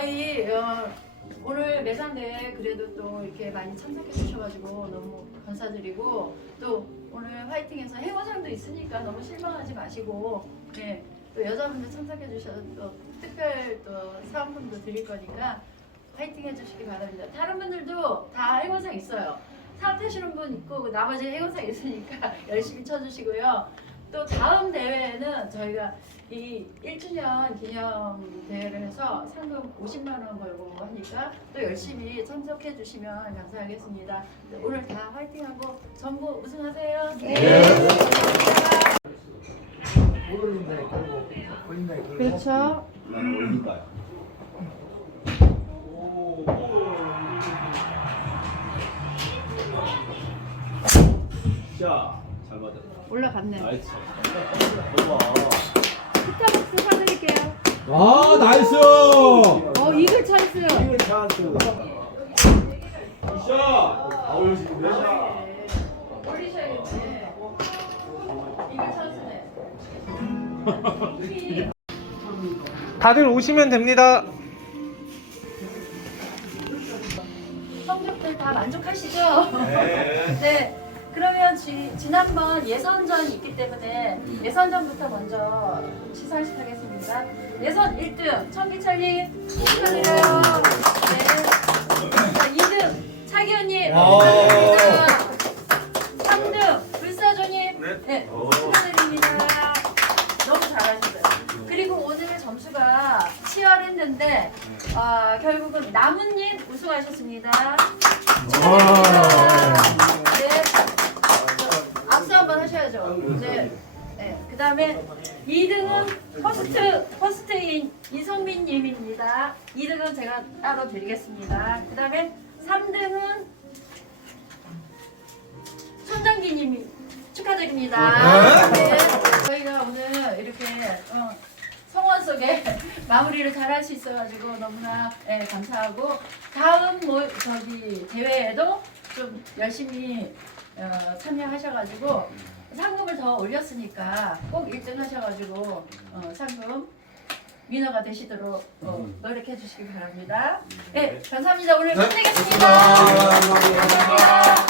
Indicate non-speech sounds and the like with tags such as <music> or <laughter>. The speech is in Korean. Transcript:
저희 어, 오늘 매상대회 그래도 또 이렇게 많이 참석해 주셔가지고 너무 감사드리고 또 오늘 화이팅에서 해고상도 있으니까 너무 실망하지 마시고 네, 또 여자분들 참석해 주셔서 또 특별 또 사은품도 드릴 거니까 화이팅 해주시기 바랍니다. 다른 분들도 다 해고상 있어요. 사업하시는 분 있고 나머지 해고상 있으니까 <laughs> 열심히 쳐주시고요. 또 다음 대회에는 저희가 이 1주년 기념 대회를 해서 상금 50만 원 걸고 하니까 또 열심히 참석해 주시면 감사하겠습니다. 네, 오늘 다 화이팅하고 전부 우승하세요. 네. 못 올린다 걸고 올린다 걸고 그렇죠. 나는 올릴까요? 자. 올라갔네. 나이스. 봐봐. 스타벅스 사드릴게요. 아 나이스 어 이글 찬스. 이걸 찬스 샷! 아, 올려주는데? 올리셔야겠네. <laughs> 이글 찬스네. 다들 오시면 됩니다 성적들 다 만족하시죠? 네. <laughs> 그러면 지, 지난번 예선전이 있기 때문에 예선전부터 먼저 시상식 하겠습니다. 예선 1등 청기철님 축하드려요. 네. 자, 2등 차기현님 축하드립니다. 3등 불사조님 네. 축하드립니다. 너무 잘하셨어요. 그리고 오늘 점수가 치열했는데 아, 결국은 나무님 우승하셨습니다. 축하드립니다. 네. 네. 그 다음에 2등은 퍼스트, 퍼스트인 이성민 님입니다. 2등은 제가 따로 드리겠습니다. 그 다음에 3등은 손정기 님이 축하드립니다. 네. 저희가 오늘 이렇게 어, 성원 속에 <laughs> 마무리를 잘 할 수 있어가지고 너무나 예, 감사하고 다음 뭐 저기 대회에도 좀 열심히 어, 참여하셔가지고 상금을 더 올렸으니까 꼭 1등 하셔가지고 어, 상금 위너가 되시도록 어, 노력해 주시기 바랍니다. 네, 감사합니다. 오늘 끝내겠습니다. 감사합니다. 감사합니다.